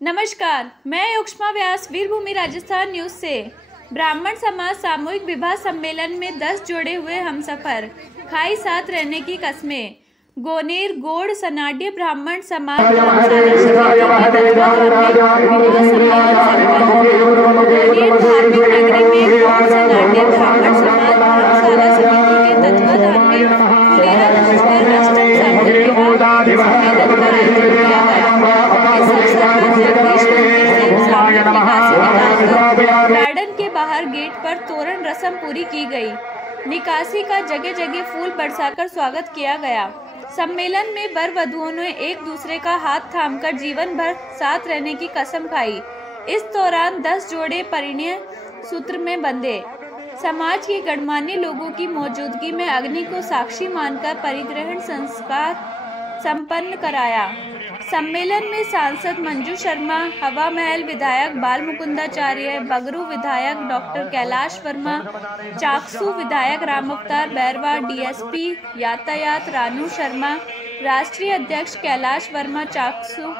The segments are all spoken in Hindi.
नमस्कार, मैं उष्मा व्यास वीरभूमि राजस्थान न्यूज से। ब्राह्मण समाज सामूहिक विवाह सम्मेलन में 10 जोड़े हुए हमसफर, खाई साथ रहने की कस्में। गोनेर गोड़ सनाड्य ब्राह्मण समाज गार्डन के बाहर गेट पर तोरण रस्म पूरी की गई। निकासी का जगह जगह फूल बरसाकर स्वागत किया गया। सम्मेलन में वर वधुओं ने एक दूसरे का हाथ थामकर जीवन भर साथ रहने की कसम खाई। इस दौरान 10 जोड़े परिणय सूत्र में बंधे। समाज के गणमान्य लोगों की मौजूदगी में अग्नि को साक्षी मानकर परिग्रहण संस्कार संपन्न कराया। सम्मेलन में सांसद मंजू शर्मा, हवा महल विधायक बाल मुकुंदाचार्य, बगरू विधायक डॉक्टर कैलाश वर्मा, चाकसू विधायक राम अवतार बैरवा, डीएसपी यातायात रानू शर्मा, राष्ट्रीय अध्यक्ष कैलाश वर्मा चाकसू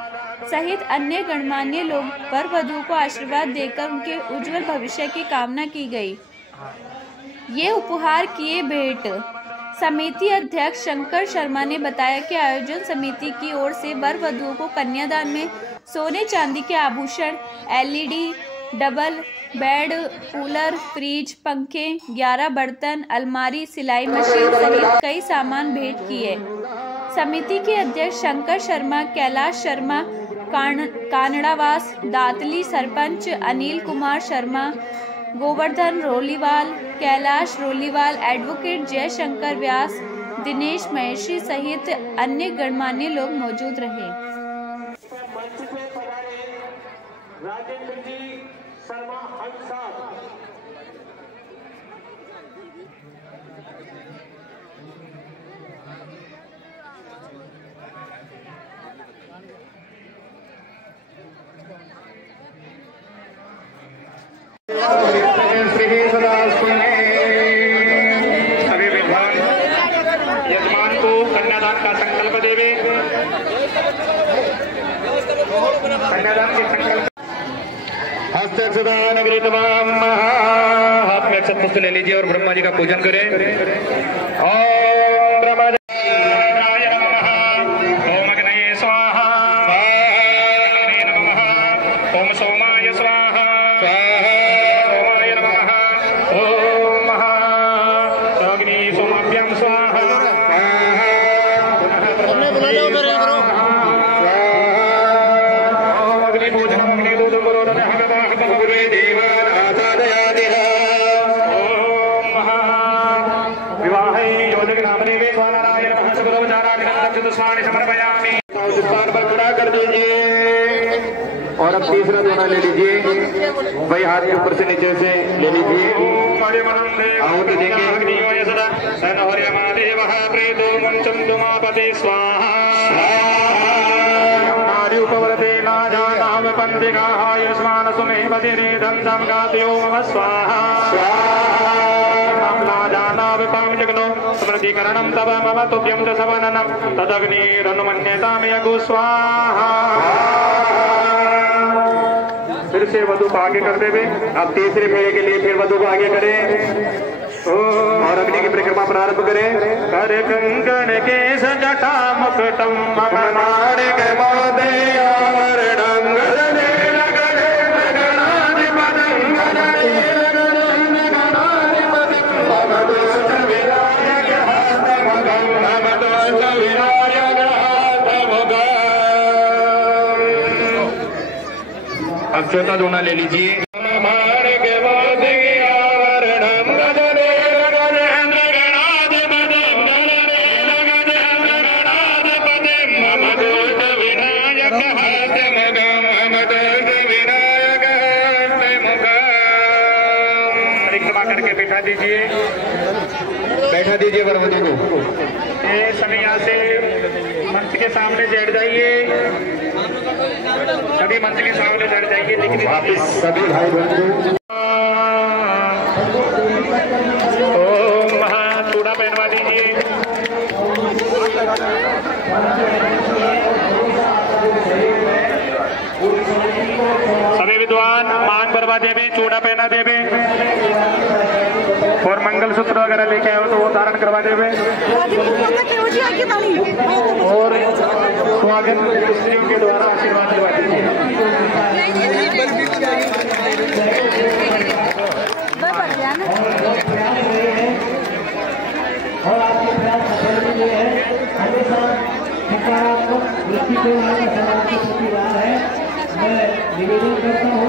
सहित अन्य गणमान्य लोग वर वधु को आशीर्वाद देकर उनके उज्जवल भविष्य की कामना की गई। ये उपहार किए भेंट। समिति अध्यक्ष शंकर शर्मा ने बताया कि आयोजन समिति की ओर से वर वधुओं को कन्यादान में सोने चांदी के आभूषण, LED, double bed, cooler, fridge, पंखे, 11 बर्तन, अलमारी, सिलाई मशीन सहित कई सामान भेंट किए। समिति के अध्यक्ष शंकर शर्मा, कैलाश शर्मा, कानड़ावास, दातली सरपंच अनिल कुमार शर्मा, गोवर्धन रोलीवाल, कैलाश रोलीवाल, एडवोकेट जयशंकर व्यास, दिनेश महेशी सहित अन्य गणमान्य लोग मौजूद रहे। सभी विद्वान यजमान को कन्यादान का संकल्प देवे। कन्यादान के संकल्प हस्तदान हाथ में अक्षत पुष्प ले लीजिए और ब्रह्मा जी का पूजन करें। ओम ब्रह्मा ओम अग्नये स्वाहा, ओम सोमाय स्वाहा, पर खड़ा कर दीजिए और अब तीसरा दोना ले लीजिए। वही हाथ के ऊपर से नीचे से ले लीजिए। आहुति देंगे। स्मृतिकरणं तव मम तुभ्यं च सवननं तदग्निरनुमन्यतामयगु स्वाहा। फिर से वधु को आगे कर देवे। अब तीसरे फेरे के लिए फिर वधु को आगे करें और अग्नि की परिक्रमा प्रारंभ करें। कर कंकण के सजटा मुकुटम मम नारिक अब चौथा दोना ले लीजिए। परिक्रमा करके बैठा दीजिए, बैठा दीजिए वर वधु को। ये सभी यहाँ से मंच के सामने बैठ जाइए। सभी मंच के सामने बैठ जाइए। लेकिन वापिस सभी भाई बंधु ओम महा चूड़ा पहनवा दीजिए। सभी विद्वान मांग भरवा देवे, चूड़ा पहना देवे और मंगलसूत्र वगैरह लेके आए हो तो वो धारण करवा देवे और स्वागत स्त्रियों के द्वारा आशीर्वाद दिलवा और आपके प्रयास सफल हुए हैं। हमेशा सकारात्मक दृष्टिकोण समाज के प्रति रहा है। मैं निवेदन करता हूँ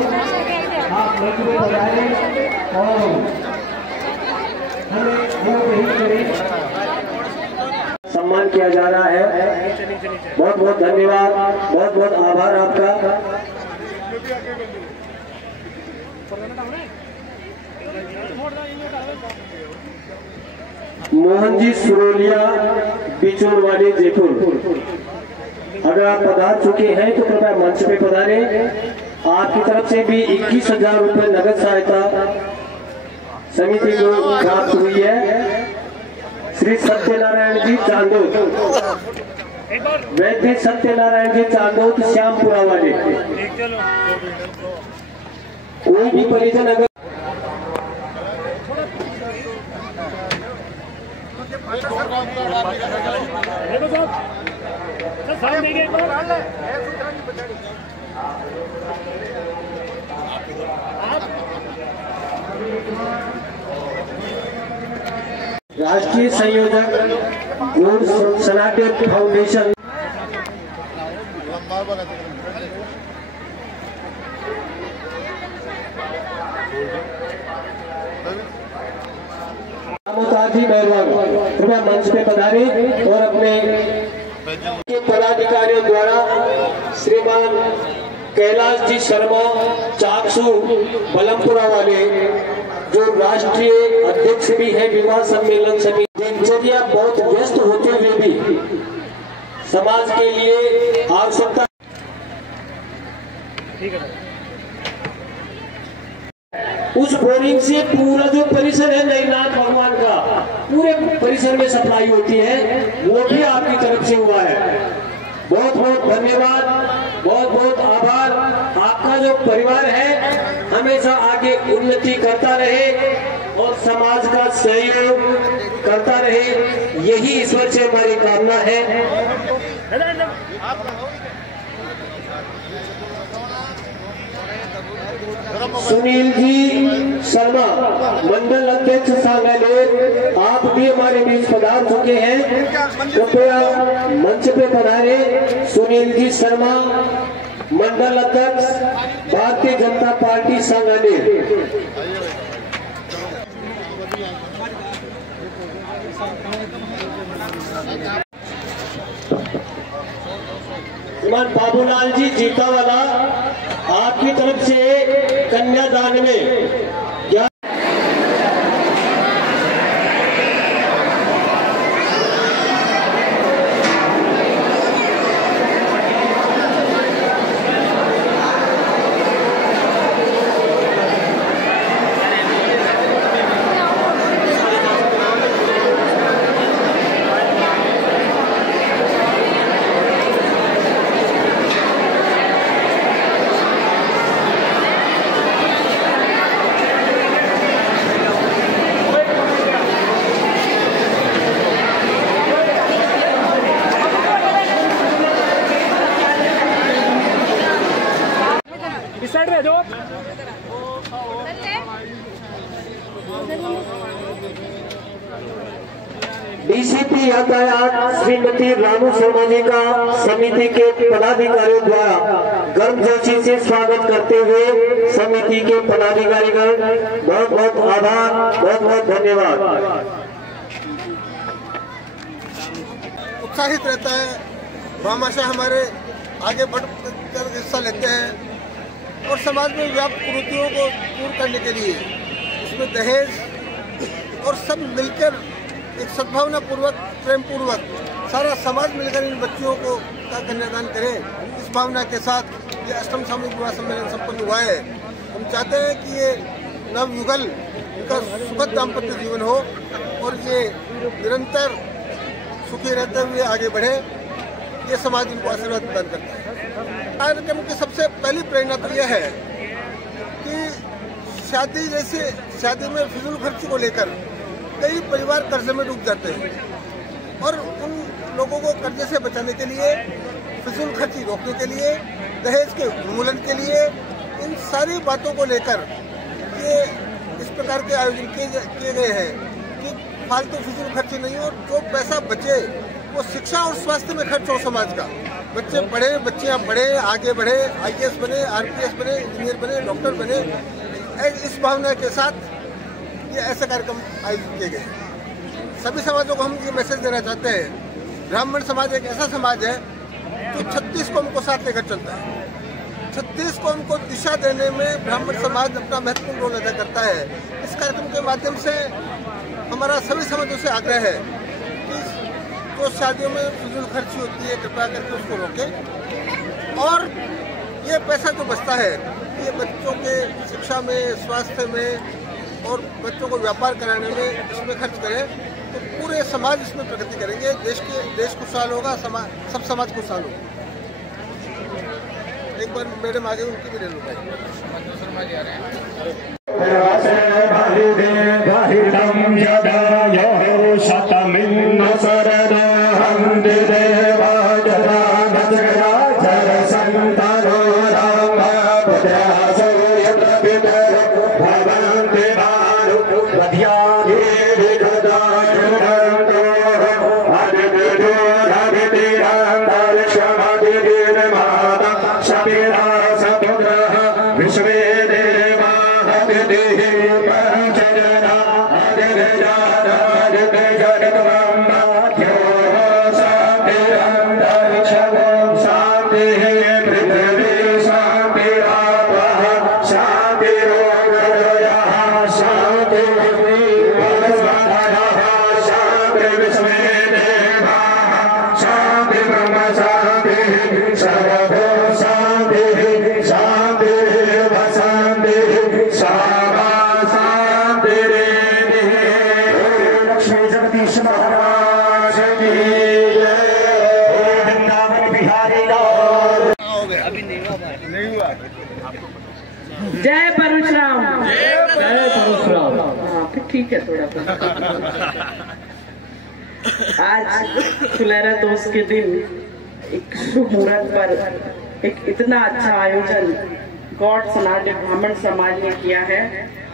आप मंच में पधारें और हमें बहुत करें। सम्मान किया जा रहा है। बहुत बहुत धन्यवाद, बहुत बहुत आभार आपका। मोहन जी सुरोलिया, बिचौरवाड़ी, जयपुर। अगर आप पधार चुके हैं तो कृपया मंच पे पधारें। आपकी तरफ से भी 21,000 रुपये नगद सहायता समिति को प्राप्त हुई है। श्री सत्यनारायण जी चांदोद, वैद्य सत्यनारायण जी चांदोद, श्यामपुरा वाले। कोई भी परिजन अगर राष्ट्रीय संयोजक गुड सनातन फाउंडेशन कृपया मंच पे पधारे और अपने पदाधिकारियों द्वारा श्रीमान कैलाश जी शर्मा, चाकसू, बलमपुरा वाले, जो राष्ट्रीय अध्यक्ष भी है विवाह सम्मेलन समिति। दिनचर्या बहुत व्यस्त होते हुए भी समाज के लिए आवश्यकता उस बोरिंग से पूरा जो परिसर है नईनाथ भगवान का, पूरे परिसर में सप्लाई होती है, वो भी आपकी तरफ से हुआ है। बहुत बहुत धन्यवाद, बहुत बहुत आभार। आपका जो परिवार है हमेशा आगे उन्नति करता रहे और समाज का सहयोग करता रहे, यही ईश्वर से हमारी कामना है। सुनील जी शर्मा, मंडल अध्यक्ष सांगानेर, आप भी हमारे बीच पधार चुके हैं। कृपया मंच पे पधारे। सुनील जी शर्मा, मंडल अध्यक्ष, भारतीय जनता पार्टी सांगानेर। श्रीमान बाबूलाल जी जीतावाला, आपकी तरफ से कन्यादान में डीसीपी यातायात श्रीमती रानू शर्मा जी का समिति के पदाधिकारियों द्वारा गर्मजोशी से स्वागत करते हुए समिति के पदाधिकारीगण बहुत बहुत आभार, बहुत बहुत धन्यवाद। उत्साहित रहता है, भामाशाह हमारे आगे बढ़कर हिस्सा लेते हैं और समाज में व्याप्त कुरीतियों को दूर करने के लिए इसमें दहेज और सब मिलकर एक सद्भावना पूर्वक, प्रेम पूर्वक सारा समाज मिलकर इन बच्चियों को का कन्यादान करे। इस भावना के साथ ये अष्टम सामूहिक विवाह सम्मेलन संपन्न हुआ है। हम चाहते हैं कि ये नवयुगल इनका सुखद दाम्पत्य जीवन हो और ये निरंतर सुखी रहते हुए आगे बढ़े। ये समाज इनको आशीर्वाद प्रदान करता है। कार्यक्रम की सबसे पहली प्रेरणा तो यह है कि शादी में फिजूल खर्ची को लेकर कई परिवार कर्जे में डूब जाते हैं और उन लोगों को कर्जे से बचाने के लिए, फिजूल खर्ची रोकने के लिए, दहेज के उन्मूलन के लिए, इन सारी बातों को लेकर ये इस प्रकार के आयोजन किए गए हैं कि फालतू फिजूल खर्ची नहीं हो, जो पैसा बचे वो शिक्षा और स्वास्थ्य में खर्च हो समाज का। बच्चे पढ़े, बच्चियाँ पढ़े, आगे बढ़े, IAS बने, RPS बने, इंजीनियर बने, डॉक्टर बने। इस भावना के साथ ये ऐसे कार्यक्रम आयोजित किए गए। सभी समाजों को हम ये मैसेज देना चाहते हैं, ब्राह्मण समाज एक ऐसा समाज है जो 36 कौम को साथ लेकर चलता है। 36 कौम को दिशा देने में ब्राह्मण समाज अपना महत्वपूर्ण रोल अदा करता है। इस कार्यक्रम के माध्यम से हमारा सभी समाजों से आग्रह है कि जो शादियों में फिजूल खर्ची होती है कृपया करके उसको रोकें और ये पैसा जो बचता है ये बच्चों के शिक्षा में, स्वास्थ्य में और बच्चों को व्यापार कराने में इसमें खर्च करें तो पूरे समाज इसमें प्रगति करेंगे। देश खुशहाल होगा, सब समाज खुशहाल होगा। एक बार मैडम आगे उनकी भी ले लो भाई। जय परशुराम, जय परशुराम। हाँ फिर ठीक है थोड़ा सा। आज फुलेरा दोस्त के दिन एक शुभ मुहूर्त पर एक इतना अच्छा आयोजन गौड़ सनातन ब्राह्मण समाज ने किया है।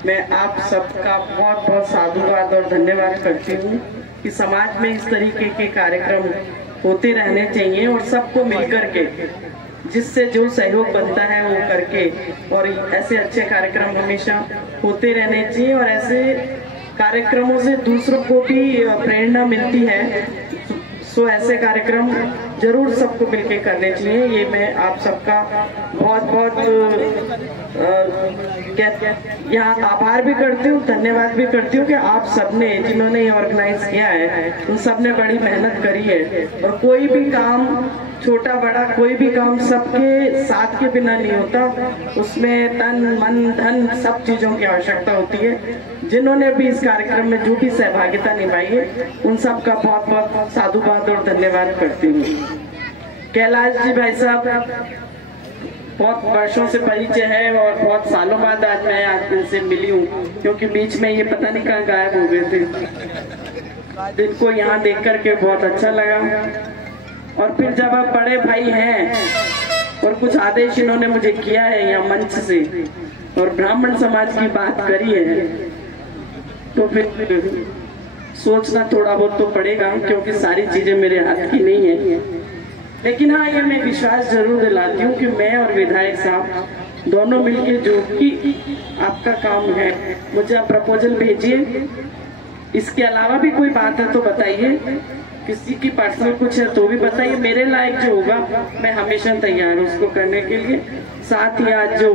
मैं आप सबका बहुत बहुत साधुवाद और धन्यवाद करती हूँ कि समाज में इस तरीके के कार्यक्रम होते रहने चाहिए और सबको मिलकर के जिससे जो सहयोग बनता है वो करके, और ऐसे अच्छे कार्यक्रम हमेशा होते रहने चाहिए और ऐसे कार्यक्रमों से दूसरों को भी प्रेरणा मिलती है। सो ऐसे कार्यक्रम जरूर सबको मिलके करने चाहिए। ये मैं आप सबका बहुत बहुत यहाँ आभार भी करती हूँ, धन्यवाद भी करती हूँ कि आप सबने जिन्होंने ये ऑर्गेनाइज किया है उन सबने बड़ी मेहनत करी है। और कोई भी काम छोटा बड़ा कोई भी काम सबके साथ के बिना नहीं होता, उसमें तन मन धन सब चीजों की आवश्यकता होती है। जिन्होंने भी इस कार्यक्रम में जो भी सहभागिता निभाई है उन सब का बहुत बहुत साधुवाद और धन्यवाद करती हूँ। कैलाश जी भाई साहब बहुत वर्षों से परिचय है और बहुत सालों बाद आज मैं आज इनसे मिली हूँ, क्योंकि बीच में ये पता नहीं कहाँ गायब हो गए थे। इनको यहाँ देख करके बहुत अच्छा लगा। और फिर जब आप बड़े भाई हैं और कुछ आदेश इन्होंने मुझे किया है यहाँ मंच से और ब्राह्मण समाज की बात करी है, तो फिर सोचना थोड़ा बहुत तो पड़ेगा, क्योंकि सारी चीजें मेरे हाथ की नहीं है। लेकिन हाँ, ये मैं विश्वास जरूर दिलाती हूँ कि मैं और विधायक साहब दोनों मिलके जो भी आपका काम है मुझे आप प्रपोजल भेजिए। इसके अलावा भी कोई बात है तो बताइए, किसी की पर्सनल कुछ है तो भी बताइए। मेरे लायक जो होगा मैं हमेशा तैयार हूँ उसको करने के लिए। साथ ही आज जो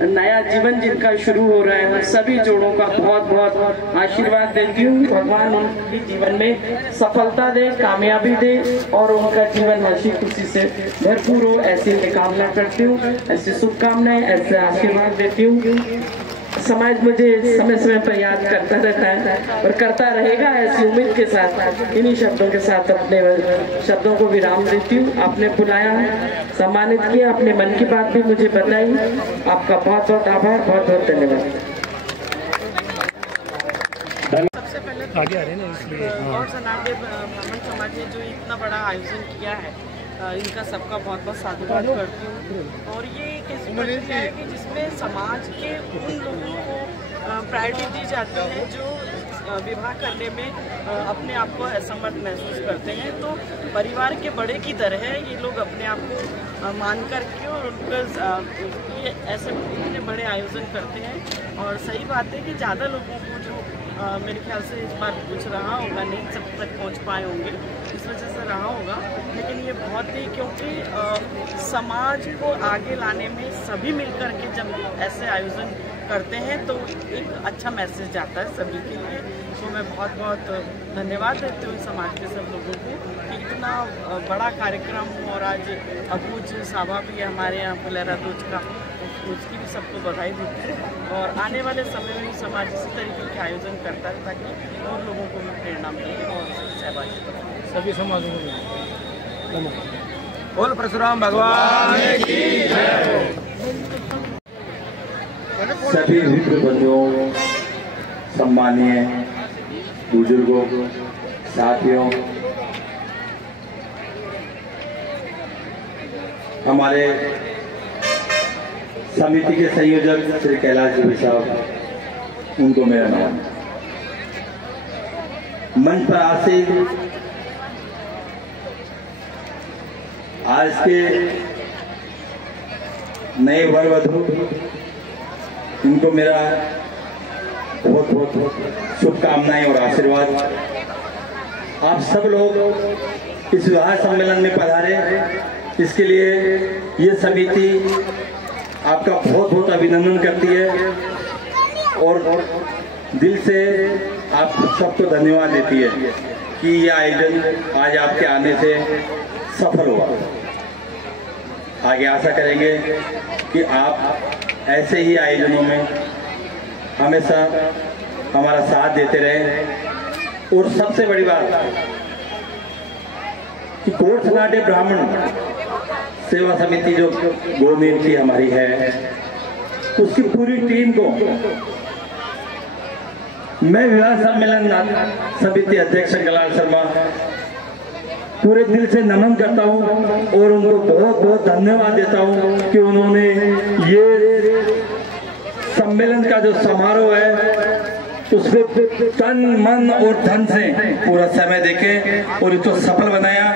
नया जीवन जिनका शुरू हो रहा है उन सभी जोड़ों का बहुत बहुत आशीर्वाद देती हूँ। भगवान उनके जीवन में सफलता दे, कामयाबी दे और उनका जीवन हंसी खुशी से भरपूर हो, ऐसी कामना करती हूँ, ऐसी शुभकामनाएं, ऐसे आशीर्वाद देती हूँ। समाज मुझे समय समय पर याद करता रहता है और करता रहेगा, ऐसी उम्मीद के साथ इन्हीं शब्दों के साथ अपने शब्दों को विराम देती हूँ। आपने बुलाया, सम्मानित किया, अपने मन की बात भी मुझे बताई। आपका बहुत बहुत आभार, बहुत बहुत धन्यवाद। सबसे पहले आगे आ रहे हैं इसलिए गौर सनातन ब्राह्मण समाज ने जो इतना बड़ा आयोजन किया है, इनका सबका बहुत बहुत साधुवाद करती हूँ। और ये एक ऐसी प्रक्रिया है कि जिसमें समाज के उन लोगों को प्रायोरिटी दी जाती है जो विवाह करने में अपने आप को असमर्थ महसूस करते हैं। तो परिवार के बड़े की तरह ये लोग अपने आप को मान करके और उनका ये ऐसे इतने बड़े आयोजन करते हैं। और सही बात है कि ज़्यादा लोगों को जो मेरे ख्याल से इस बार कुछ रहा होगा, नहीं सब तक पहुंच पाए होंगे, इस वजह से रहा होगा। लेकिन ये बहुत ही, क्योंकि समाज को आगे लाने में सभी मिलकर के जब ऐसे आयोजन करते हैं तो एक अच्छा मैसेज जाता है सभी के लिए। तो मैं बहुत बहुत धन्यवाद देती हूँ समाज के सब लोगों को कि इतना बड़ा कार्यक्रम। और आज अबूझ साहबा भी हमारे यहाँ फुलेरा दूज का, उसकी भी सबको बधाई देती है। और आने वाले समय में समाज इसी तरीके के आयोजन करता है ताकि और लोगों को भी प्रेरणा मिले और सहभागी सभी समाजों को। बोल परशुराम भगवान की जय। सभी मित्र बंधुओं, सम्मानीय बुजुर्गों, साथियों, हमारे समिति के संयोजक श्री कैलाश जी साहब, उनको मेरा नमन। मंच पर आसीन आज के नए वर वधू, उनको मेरा बहुत बहुत शुभकामनाएं और आशीर्वाद। आप सब लोग इस विवाह सम्मेलन में पधारे, इसके लिए ये समिति आपका बहुत बहुत अभिनंदन करती है और दिल से आप सबको धन्यवाद देती है कि यह आयोजन आज आपके आने से सफल हुआ। आगे आशा करेंगे कि आप ऐसे ही आयोजनों में हमेशा हमारा साथ देते रहें। और सबसे बड़ी बात कि गौर सनातन ब्राह्मण सेवा समिति जो गोमेर की हमारी है, उसकी पूरी टीम को मैं विवाह सम्मेलन समिति अध्यक्ष शंकरलाल शर्मा पूरे दिल से नमन करता हूं और उनको बहुत बहुत धन्यवाद देता हूं कि उन्होंने ये सम्मेलन का जो समारोह है उसमें तन मन और धन से पूरा समय देके और इसको सफल बनाया।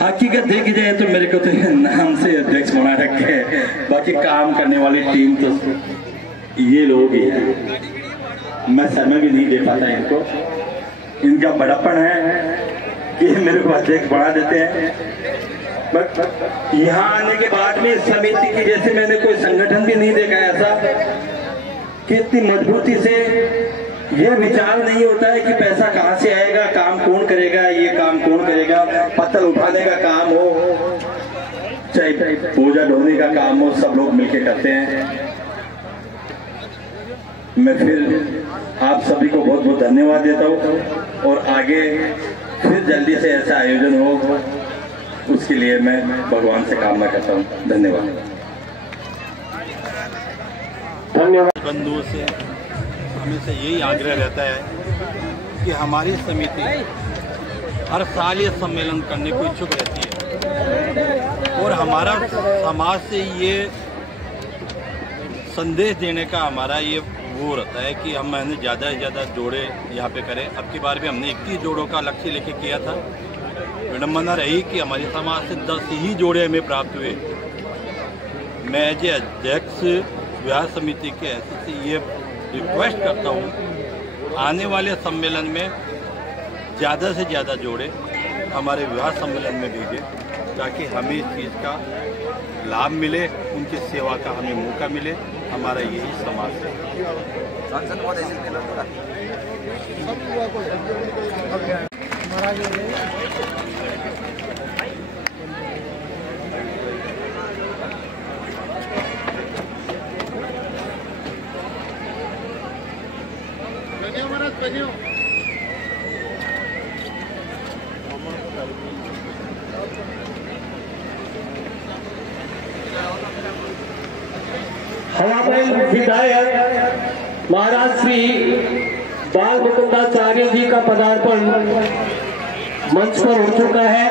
हकीकत देखी जाए तो मेरे को तो नाम से अध्यक्ष बना रखे है, बाकी काम करने वाली टीम तो ये लोग ही हैं। मैं समय भी नहीं दे पाता इनको, इनका बड़प्पन है कि मेरे को अध्यक्ष बना देते हैं। बट यहाँ आने के बाद में समिति की जैसे मैंने कोई संगठन भी नहीं देखा ऐसा कि इतनी मजबूती से यह विचार नहीं होता है कि पैसा कहाँ से आएगा, काम कौन करेगा, ये काम कौन करेगा। पत्थर उठाने का काम हो चाहे बोझा ढोने का काम हो, सब लोग मिलकर करते हैं। मैं फिर आप सभी को बहुत बहुत धन्यवाद देता हूँ और आगे फिर जल्दी से ऐसा आयोजन हो उसके लिए मैं भगवान से कामना करता हूँ। धन्यवाद। बंधुओं से हमेशा यही आग्रह रहता है कि हमारी समिति हर साल ये सम्मेलन करने को इच्छुक रहती है और हमारा समाज से ये संदेश देने का हमारा ये वो रहता है कि हम मैंने ज़्यादा से ज़्यादा जोड़े यहाँ पे करें। अब की बार भी हमने 21 जोड़ों का लक्ष्य लेके किया था। विडम्बना रही कि हमारे समाज से 10 ही जोड़े हमें प्राप्त हुए। मैं जो अध्यक्ष विवाह समिति के ऐसे से ये रिक्वेस्ट करता हूँ आने वाले सम्मेलन में ज़्यादा से ज़्यादा जोड़े हमारे विवाह सम्मेलन में भेजें ताकि हमें इस चीज़ का लाभ मिले, उनकी सेवा का हमें मौका मिले। हमारा यही समाज है। हमारे विधायक महाराज श्री बाल मुकुंदाचार्य जी का पदार्पण मंच पर हो चुका है,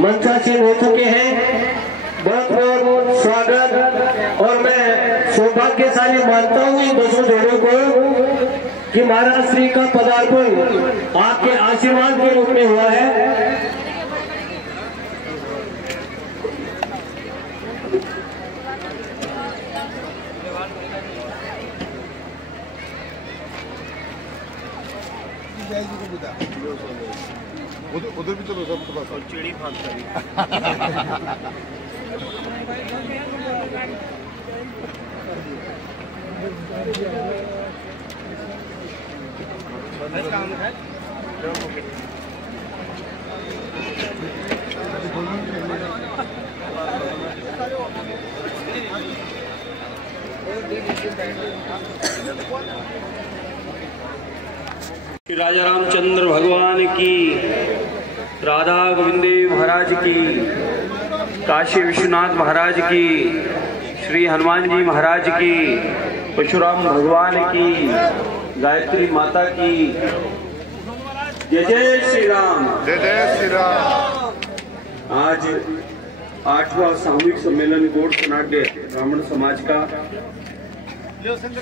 मंचासीन हो चुके हैं। बहुत बहुत स्वागत। और मैं सौभाग्यशाली मानता हूँ इन 200 जोड़ों को कि महाराज श्री का पदार्पण आपके आशीर्वाद के रूप में हुआ है। उधर भी चलो सब चिड़ी भाग करी। राजा रामचंद्र भगवान की, राधा गोविंदेव महाराज की, काशी विश्वनाथ महाराज की, श्री हनुमान जी महाराज की, परशुराम भगवान की, गायत्री माता की। जय जय श्री राम। जय जय श्री राम। आज 8वां सामूहिक सम्मेलन गोड सनाड्य ब्राह्मण समाज का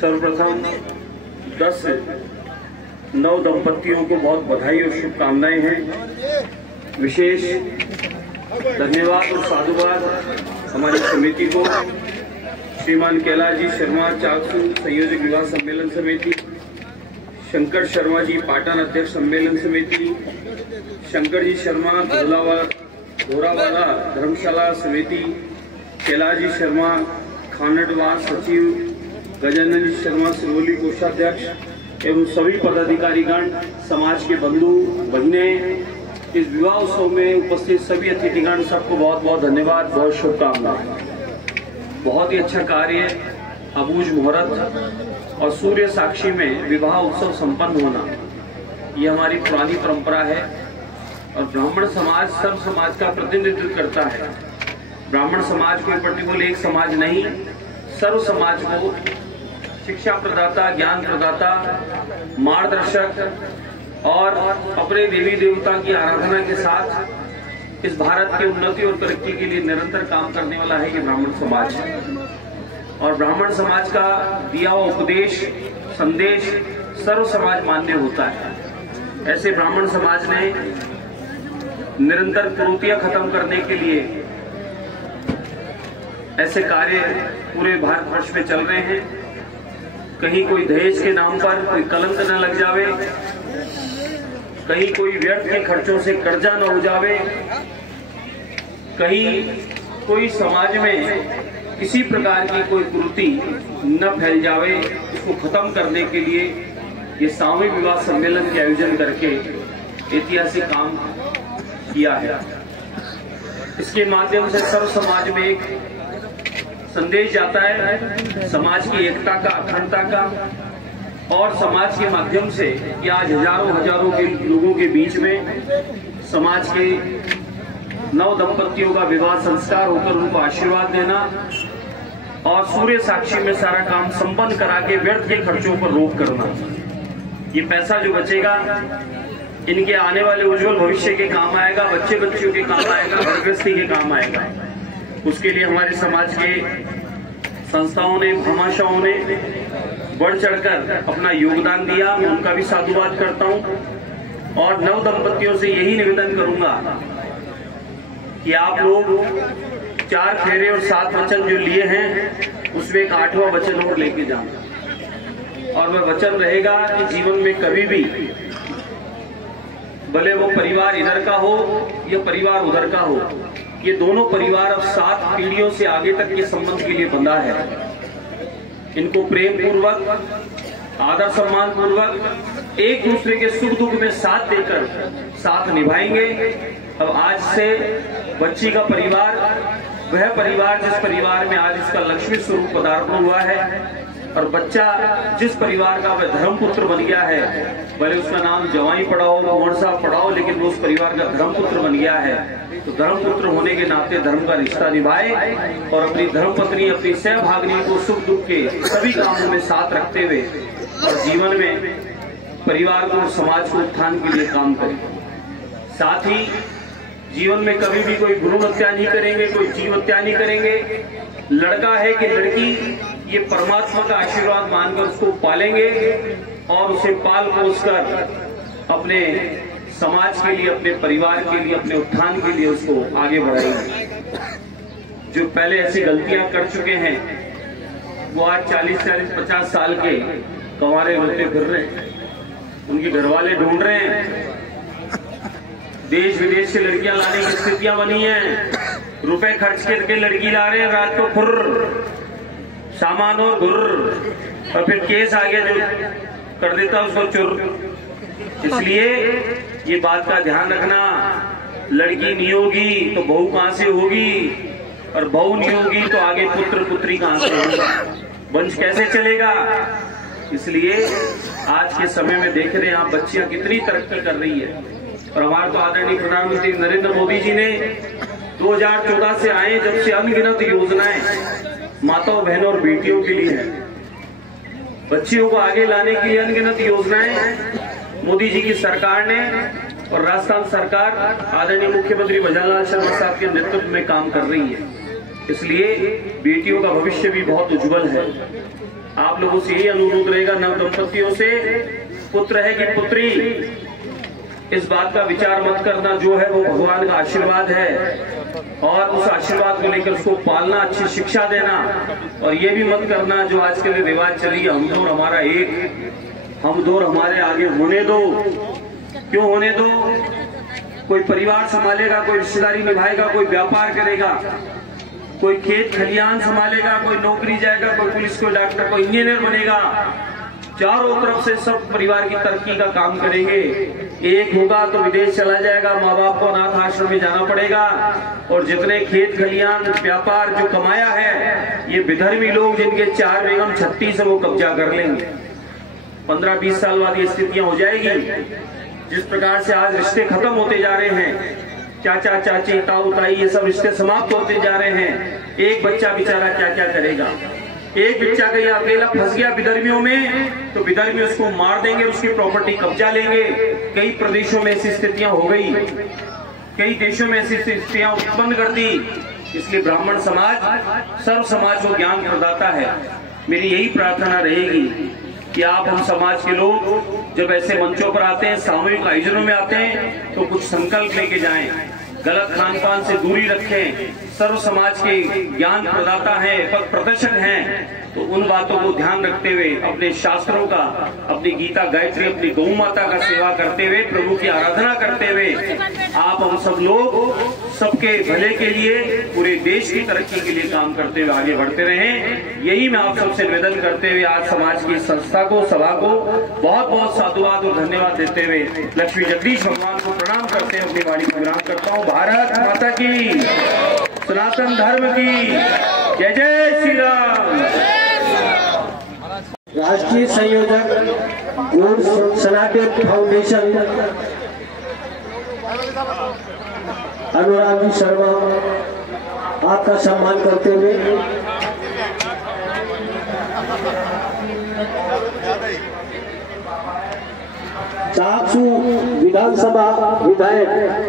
सर्वप्रथम 10 नव दंपतियों को बहुत बधाई और शुभकामनाएं हैं। विशेष धन्यवाद और साधुवाद हमारी समिति को, श्रीमान कैलाश जी शर्मा चाकसू संयोजक विवाह सम्मेलन समिति, शंकर शर्मा जी पाटन अध्यक्ष सम्मेलन समिति, शंकर जी शर्मा घोरावाला धर्मशाला समिति, कैलाश जी शर्मा खानडवार सचिव, गजानन जी शर्मा सिरोली कोषाध्यक्ष एवं सभी पदाधिकारीगण, समाज के बंधु बहने, इस विवाह उत्सव में उपस्थित सभी अतिथिगण, सबको बहुत बहुत धन्यवाद, बहुत शुभकामनाएं। बहुत ही अच्छा कार्य, अबूझ मुहूर्त और सूर्य साक्षी में विवाह उत्सव संपन्न होना, ये हमारी पुरानी परंपरा है। और ब्राह्मण समाज सर्व समाज का प्रतिनिधित्व करता है। ब्राह्मण समाज कोई पर्टिकुलर एक समाज नहीं, सर्व समाज को शिक्षा प्रदाता, ज्ञान प्रदाता, मार्गदर्शक और अपने देवी देवता की आराधना के साथ इस भारत की उन्नति और तरक्की के लिए निरंतर काम करने वाला है ये ब्राह्मण समाज है। और ब्राह्मण समाज का दिया हुआ उपदेश, संदेश सर्व समाज मान्य होता है। ऐसे ब्राह्मण समाज ने निरंतर कुरीतियां खत्म करने के लिए ऐसे कार्य पूरे भारतवर्ष में चल रहे हैं। कहीं कोई दहेज के नाम पर कोई कलंक न लग जावे, कहीं कोई व्यर्थ के खर्चों से कर्जा न हो जावे, कहीं कोई समाज में किसी प्रकार की कोई कुरीति न फैल जावे, इसको खत्म करने के लिए ये सामूहिक विवाह सम्मेलन के आयोजन करके ऐतिहासिक काम किया है। इसके माध्यम से सर्व समाज में एक संदेश जाता है, समाज की एकता का, अखंडता का, और समाज के माध्यम से कि आज हजारों के लोगों के बीच में समाज के नव दंपतियों का विवाह संस्कार होकर उनको आशीर्वाद देना और सूर्य साक्षी में सारा काम संपन्न करा के व्यर्थ के खर्चों पर रोक करना। ये पैसा जो बचेगा इनके आने वाले उज्जवल भविष्य के काम आएगा, बच्चे बच्चियों के काम आएगा, घर गृहस्थी के काम आएगा। उसके लिए हमारे समाज के संस्थाओं ने, भामाशाहों ने बढ़ चढ़कर अपना योगदान दिया, मैं उनका भी साधुवाद करता हूं। और नव दंपतियों से यही निवेदन करूंगा कि आप लोग 4 फेरे और 7 वचन जो लिए हैं उसमें एक 8वां वचन और लेके जाना। और वह वचन रहेगा कि जीवन में कभी भी, भले वो परिवार इधर का हो या परिवार उधर का हो, ये दोनों परिवार अब 7 पीढ़ियों से आगे तक के संबंध के लिए बंधा है। इनको प्रेम पूर्वक, आदर सम्मान पूर्वक एक दूसरे के सुख दुख में साथ देकर साथ निभाएंगे। अब आज से बच्ची का परिवार, वह परिवार जिस परिवार में आज इसका लक्ष्मी स्वरूप पदार्पण हुआ है, और बच्चा जिस परिवार का वह धर्मपुत्र बन गया है, भले उसका नाम जवाई पड़ा हो, कुंवर साहब पड़ा हो, लेकिन वो उस परिवार का धर्मपुत्र बन गया है। तो धर्मपुत्र होने के नाते धर्म का रिश्ता निभाए और अपनी धर्मपत्नी, अपनी सहभागिनी को सुख दुख के सभी कामों में साथ रखते हुए और जीवन में परिवार को और समाज को उत्थान के लिए काम करें। साथ ही जीवन में कभी भी कोई भ्रूण हत्या नहीं करेंगे, कोई जीव हत्या नहीं करेंगे। लड़का है कि लड़की, ये परमात्मा का आशीर्वाद मानकर उसको पालेंगे और उसे पाल पोस कर अपने समाज के लिए, अपने परिवार के लिए, अपने उत्थान के लिए उसको आगे बढ़ाएंगे। जो पहले ऐसी गलतियां कर चुके हैं वो आज 40-50 साल के कवारे रोते फिर रहे हैं, उनके घर वाले ढूंढ रहे हैं। देश विदेश से लड़कियां लाने की स्थितियां बनी हैं, रुपए खर्च करके लड़की ला रहे हैं, रात को खुर्र सामान और घुर्र, और फिर केस आगे जो कर देता उसको चुर। इसलिए ये बात का ध्यान रखना, लड़की नहीं होगी तो बहू कहां से होगी, और बहू नहीं होगी तो आगे पुत्र पुत्री कहां से होगा, वंश कैसे चलेगा। इसलिए आज के समय में देख रहे हैं आप बच्चियां कितनी तरक्की कर रही है। और हमारे तो आदरणीय प्रधानमंत्री नरेंद्र मोदी जी ने 2014 से आए जब से अनगिनत योजनाएं माताओं, बहनों और बेटियों के लिए है। बच्चियों को आगे लाने के लिए अनगिनत योजनाएं मोदी जी की सरकार ने और राजस्थान सरकार आदरणीय मुख्यमंत्री भजनलाल शर्मा साहब के नेतृत्व में काम कर रही है। इसलिए बेटियों का भविष्य भी बहुत उज्जवल है। आप लोगों से यही अनुरोध रहेगा, नव दंपतियों से, पुत्र है कि पुत्री, इस बात का विचार मत करना, जो है वो भगवान का आशीर्वाद है और उस आशीर्वाद को लेकर उसको पालना, अच्छी शिक्षा देना। और ये भी मत करना जो आजकल रिवाज चली है, हम दो हमारा एक, हम दो हमारे आगे होने दो। क्यों होने दो? कोई परिवार संभालेगा, कोई रिश्तेदारी निभाएगा, कोई व्यापार करेगा, कोई खेत खलियान संभालेगा, कोई नौकरी जाएगा, कोई पुलिस, कोई डॉक्टर, कोई इंजीनियर बनेगा। चारों तरफ से सब परिवार की तरक्की का काम करेंगे। एक होगा तो विदेश चला जाएगा, माँ बाप को अनाथ आश्रम में जाना पड़ेगा, और जितने खेत खलियान व्यापार जो कमाया है ये विधर्मी लोग जिनके 4 बेगम 36 है वो कब्जा कर लेंगे। 15-20 साल बाद ये स्थितियां हो जाएगी। जिस प्रकार से आज रिश्ते खत्म होते जा रहे हैं, चाचा चाची, ताऊ ताई, ये सब रिश्ते समाप्त होते जा रहे हैं। एक बच्चा बेचारा क्या क्या करेगा। एक बच्चा कहीं अकेला फंस गया विधर्मियों में तो विधर्मी उसको मार देंगे, उसकी प्रॉपर्टी कब्जा लेंगे। कई प्रदेशों में ऐसी स्थितियां हो गई, कई देशों में ऐसी स्थितियां उत्पन्न कर दी। इसलिए ब्राह्मण समाज सर्व समाज को ज्ञान प्रदाता है। मेरी यही प्रार्थना रहेगी कि आप हम समाज के लोग जब ऐसे मंचों पर आते हैं, सामूहिक आयोजनों में आते हैं, तो कुछ संकल्प लेके जाएं। गलत खान पान से दूरी रखें। सर्व समाज के ज्ञान प्रदाता हैं, पथ प्रदर्शक हैं, तो उन बातों को ध्यान रखते हुए अपने शास्त्रों का, अपनी गीता गायत्री, अपनी गौ माता का सेवा करते हुए, प्रभु की आराधना करते हुए आप हम सब लोग सबके भले के लिए, पूरे देश की तरक्की के लिए काम करते हुए आगे बढ़ते रहें। यही मैं आप सबसे निवेदन करते हुए आज समाज की संस्था को, सभा को बहुत बहुत साधुवाद और धन्यवाद देते हुए लक्ष्मी जगदीश भगवान को प्रणाम करते हुए अपनी वाणी को विराम करता हूँ। भारत माता की, सनातन धर्म की जय जय श्री राम। राष्ट्रीय संयोजक गोड सनातन फाउंडेशन अनुराग शर्मा आपका सम्मान करते हुए चाकसू विधानसभा विधायक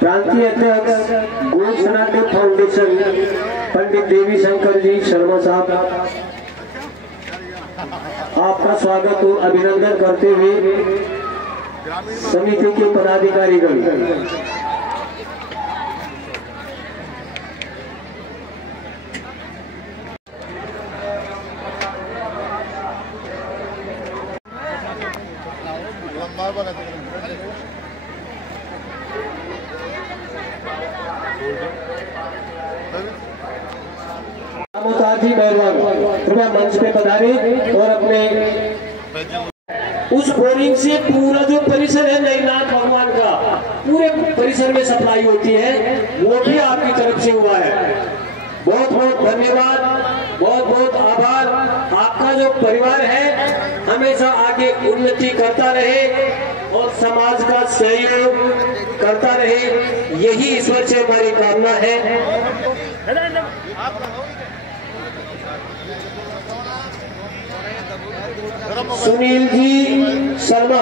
प्रांतीय अध्यक्ष गोड सनातन फाउंडेशन पंडित देवी शंकर जी शर्मा साहब आपका स्वागत और अभिनंदन करते हुए समिति के पदाधिकारीगण साथी मेहरबान कृपया मंच पे पधारे और अपने उस बोरिंग से पूरा जो परिसर है नईनाथ भगवान का पूरे परिसर में सप्लाई होती है, वो भी आपकी तरफ से हुआ है। बहुत बहुत धन्यवाद, बहुत बहुत आभार। आपका जो परिवार है हमेशा आगे उन्नति करता रहे और समाज का सहयोग करता रहे, यही ईश्वर से हमारी कामना है। सुनील जी शर्मा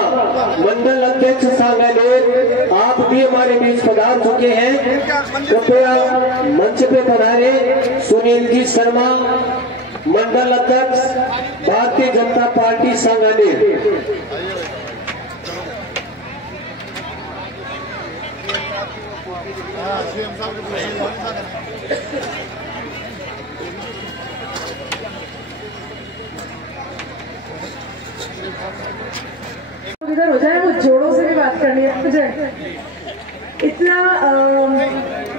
मंडल अध्यक्ष सांगानेर, आप भी हमारे बीच पधार चुके हैं, कृपया मंच पे पधारे। सुनील जी शर्मा मंडल अध्यक्ष भारतीय जनता पार्टी सांगानेर। इधर हो जाए, वो जोड़ों से भी बात करनी है मुझे।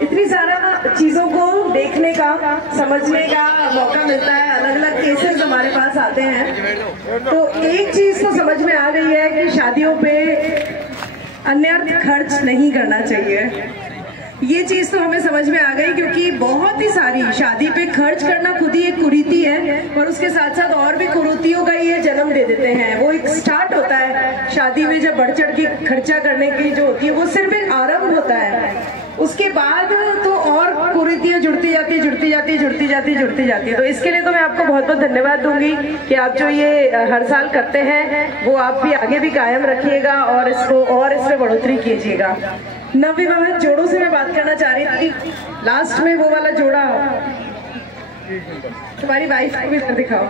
इतनी सारा चीजों को देखने का, समझने का मौका मिलता है, अलग अलग केसेस हमारे पास आते हैं। तो एक चीज तो समझ में आ गई है कि शादियों पे अन्यर्थ खर्च नहीं करना चाहिए। ये चीज तो हमें समझ में आ गई, क्योंकि बहुत ही सारी शादी पे खर्च करना खुद ही एक कुरीति है, और उसके साथ साथ और भी कुरीतियों का ये जन्म दे देते हैं। वो एक स्टार्ट होता है शादी में, जब बढ़ चढ़ के खर्चा करने की जो होती है वो सिर्फ एक आरंभ होता है। उसके बाद तो और कुरीतियां जुड़ती जाती है। तो इसके लिए तो मैं आपको बहुत बहुत धन्यवाद दूंगी कि आप जो ये हर साल करते हैं वो आप भी आगे भी कायम रखिएगा और इसको और इसमें बढ़ोतरी कीजिएगा। नवविवाहित जोड़ों से मैं बात करना चाह रही थी। लास्ट में वो वाला जोड़ा, तुम्हारी वाइफ को भी दिखाओ।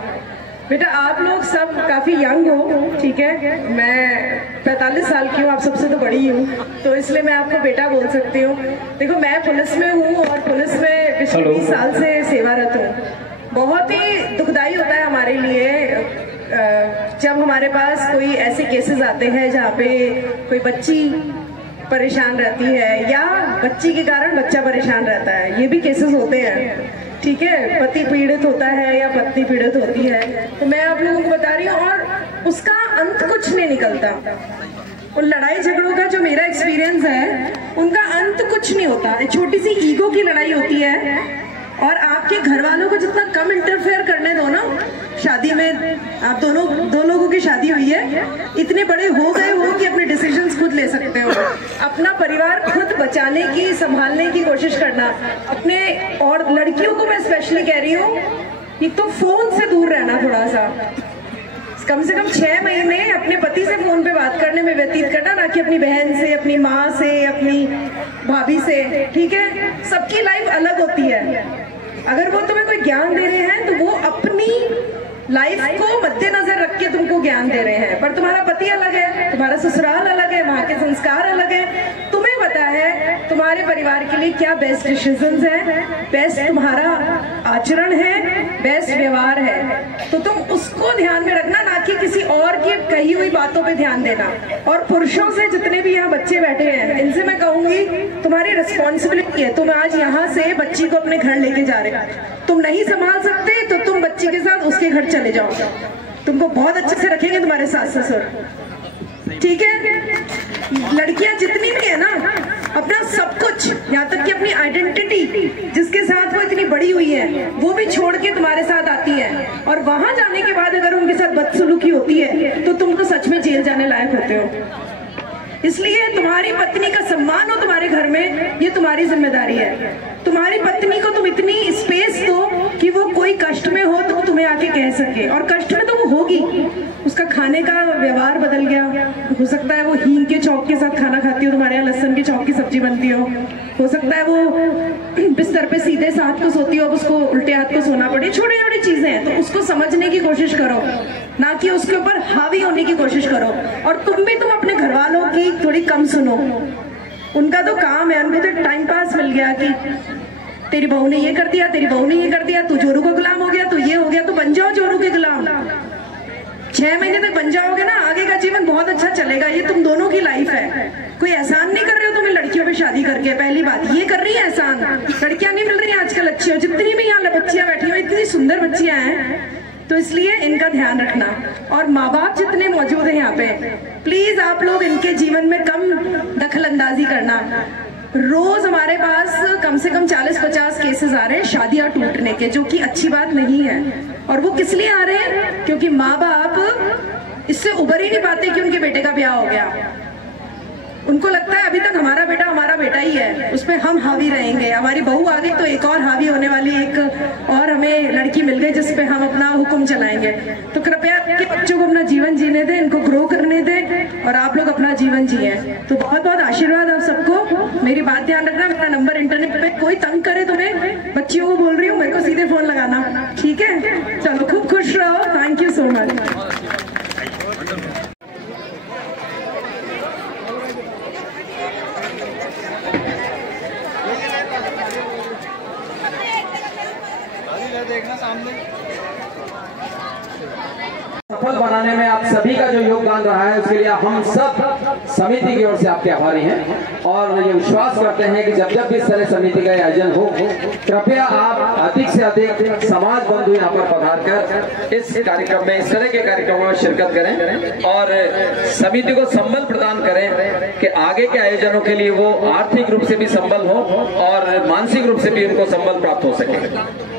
बेटा आप लोग सब काफी यंग हो, ठीक है, मैं 45 साल की हूँ, आप सबसे तो बड़ी हूँ, तो इसलिए मैं आपको बेटा बोल सकती हूँ। देखो मैं पुलिस में हूँ और पुलिस में पिछले 20 साल से सेवारत हूँ। बहुत ही दुखदाई होता है हमारे लिए जब हमारे पास कोई ऐसे केसेस आते हैं जहाँ पे कोई बच्ची परेशान रहती है या बच्ची के कारण बच्चा परेशान रहता है। ये भी केसेस होते हैं, ठीक है, पति पीड़ित होता है या पत्नी पीड़ित होती है। तो मैं आप लोगों को बता रही हूँ, और उसका अंत कुछ नहीं निकलता। उन लड़ाई झगड़ों का जो मेरा एक्सपीरियंस है, उनका अंत कुछ नहीं होता। एक छोटी सी ईगो की लड़ाई होती है, और आपके घर वालों को जितना कम इंटरफेयर करने दो ना शादी में। आप दो लोगों की शादी हुई है, इतने बड़े हो गए हो कि अपने डिसीजंस खुद ले सकते हो, अपना परिवार खुद बचाने की, संभालने की कोशिश करना अपने। और लड़कियों को मैं स्पेशली कह रही हूँ, एक तो फोन से दूर रहना, थोड़ा सा कम से कम 6 महीने अपने पति से फोन पे बात करने में व्यतीत करना, ना कि अपनी बहन से, अपनी माँ से, अपनी भाभी से, ठीक है। सबकी लाइफ अलग होती है। अगर वो तुम्हें कोई ज्ञान दे रहे हैं तो वो अपनी लाइफ को मद्देनजर रख के तुमको ज्ञान दे रहे हैं, पर तुम्हारा पति अलग है, तुम्हारा ससुराल अलग है, वहाँ के संस्कार अलग है। तुम्हें पता है तुम्हारे परिवार के लिए क्या बेस्ट डिसीजंस है, बेस्ट तुम्हारा आचरण है, बेस्ट व्यवहार है। तो तुम उसको ध्यान में रखना, ना कि किसी और की कही हुई बातों पे ध्यान देना। और पुरुषों से, जितने भी यहाँ बच्चे बैठे हैं, इनसे मैं कहूंगी तुम्हारी रिस्पॉन्सिबिलिटी है। तुम आज यहाँ से बच्ची को अपने घर लेके जा रहे हो, तुम नहीं संभाल सकते तो तुम बच्ची के साथ उसके घर चले जाओ, तुमको बहुत अच्छे से रखेंगे तुम्हारे सास ससुर, ठीक है। लड़कियां जितनी भी है ना, अपना सब कुछ, यहाँ तक कि अपनी आइडेंटिटी जिसके साथ वो इतनी बड़ी हुई है, वो भी छोड़ के तुम्हारे साथ आती है। और वहां जाने के बाद अगर उनके साथ बदसलूकी होती है तो तुम तो सच में जेल जाने लायक होते हो। इसलिए तुम्हारी पत्नी का सम्मान हो तुम्हारे घर में, ये तुम्हारी जिम्मेदारी है। तुम्हारी पत्नी को तुम इतनी स्पेस दो कि वो कोई कष्ट में हो तो तुम्हें आके कह सके, और कष्ट में तो वो होगी। उसका खाने का व्यवहार बदल गया, हो सकता है वो हींग के चौक के साथ खाना खाती हो, तुम्हारे यहाँ लहसुन के चौक की सब्जी बनती हो सकता है वो बिस्तर पे सीधे हाथ को सोती हो, अब उसको उल्टे हाथ को सोना पड़े। छोटी छोटी चीजें हैं, तो उसको समझने की कोशिश करो, ना कि उसके ऊपर हावी होने की कोशिश करो। और तुम अपने घर वालों की थोड़ी कम सुनो, उनका तो काम है, उनको तो टाइम पास मिल गया कि तेरी बहू ने ये कर दिया, तेरी बहू ने ये कर दिया, तू जोरू का गुलाम हो गया, तू ये हो गया, तो बन जाओ जोरू के गुलाम। 6 महीने तक बन जाओगे ना, आगे का जीवन बहुत अच्छा चलेगा। ये तुम दोनों की लाइफ है, कोई एहसान नहीं कर रहे हो तुम्हें लड़कियों पे शादी करके। पहली बात ये कर रही है एहसान, लड़कियां नहीं मिल रही हैं आजकल अच्छी हो, जितनी भी यहाँ बच्चियां बैठी हो इतनी सुंदर बच्चियां हैं, तो इसलिए इनका ध्यान रखना। और माँ बाप जितने मौजूद हैं यहाँ पे, प्लीज आप लोग इनके जीवन में कम दखल अंदाजी करना। रोज हमारे पास कम से कम 40-50 केसेस आ रहे हैं शादियां टूटने के, जो कि अच्छी बात नहीं है। और वो किस लिए आ रहे हैं? क्योंकि माँ बाप इससे उबर ही नहीं पाते कि उनके बेटे का ब्याह हो गया। उनको लगता है अभी तक हमारा बेटा ही है, उस पर हम हावी रहेंगे। हमारी बहू आ गई तो एक और हावी होने वाली, एक और हमें लड़की मिल गई जिस पे हम अपना हुक्म चलाएंगे। तो कृपया के बच्चों को अपना जीवन जीने दें, इनको ग्रो करने दें और आप लोग अपना जीवन जिए। तो बहुत बहुत आशीर्वाद आप सबको। मेरी बात ध्यान रखना, मेरा नंबर इंटरनेट पे कोई तंग करे तुम्हें, बच्चियों को बोल रही हूँ, मेरे को सीधे फोन लगाना, ठीक है? चलो खूब खुश रहो। Thank you so much. सफल बनाने में आप सभी का जो योगदान रहा है उसके लिए हम सब समिति की ओर से आपके आभारी हैं और ये विश्वास करते हैं कि जब जब भी इस तरह समिति का आयोजन हो, कृपया आप अधिक से अधिक समाज बंधु यहाँ पर पधार कर इस कार्यक्रम में, इस तरह के कार्यक्रमों में शिरकत करें और समिति को संबल प्रदान करें कि आगे के आयोजनों के लिए वो आर्थिक रूप से भी संबल हो और मानसिक रूप से भी उनको संबल प्राप्त हो सके।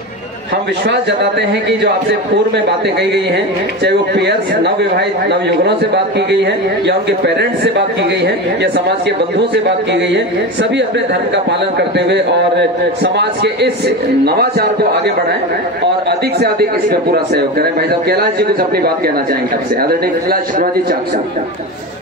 हम विश्वास जताते हैं कि जो आपसे पूर्व में बातें कही गई हैं, चाहे वो पेयर्स, नवविवाहित नवयुगलों से बात की गई है या उनके पेरेंट्स से बात की गई है या समाज के बंधुओं से बात की गई है, सभी अपने धर्म का पालन करते हुए और समाज के इस नवाचार को आगे बढ़ाएं और अधिक से अधिक इसमें पूरा सहयोग करें। भाई साहब कैलाश जी कुछ अपनी बात कहना चाहेंगे आपसे। आदरणीय कैलाश शर्मा जी, चाक।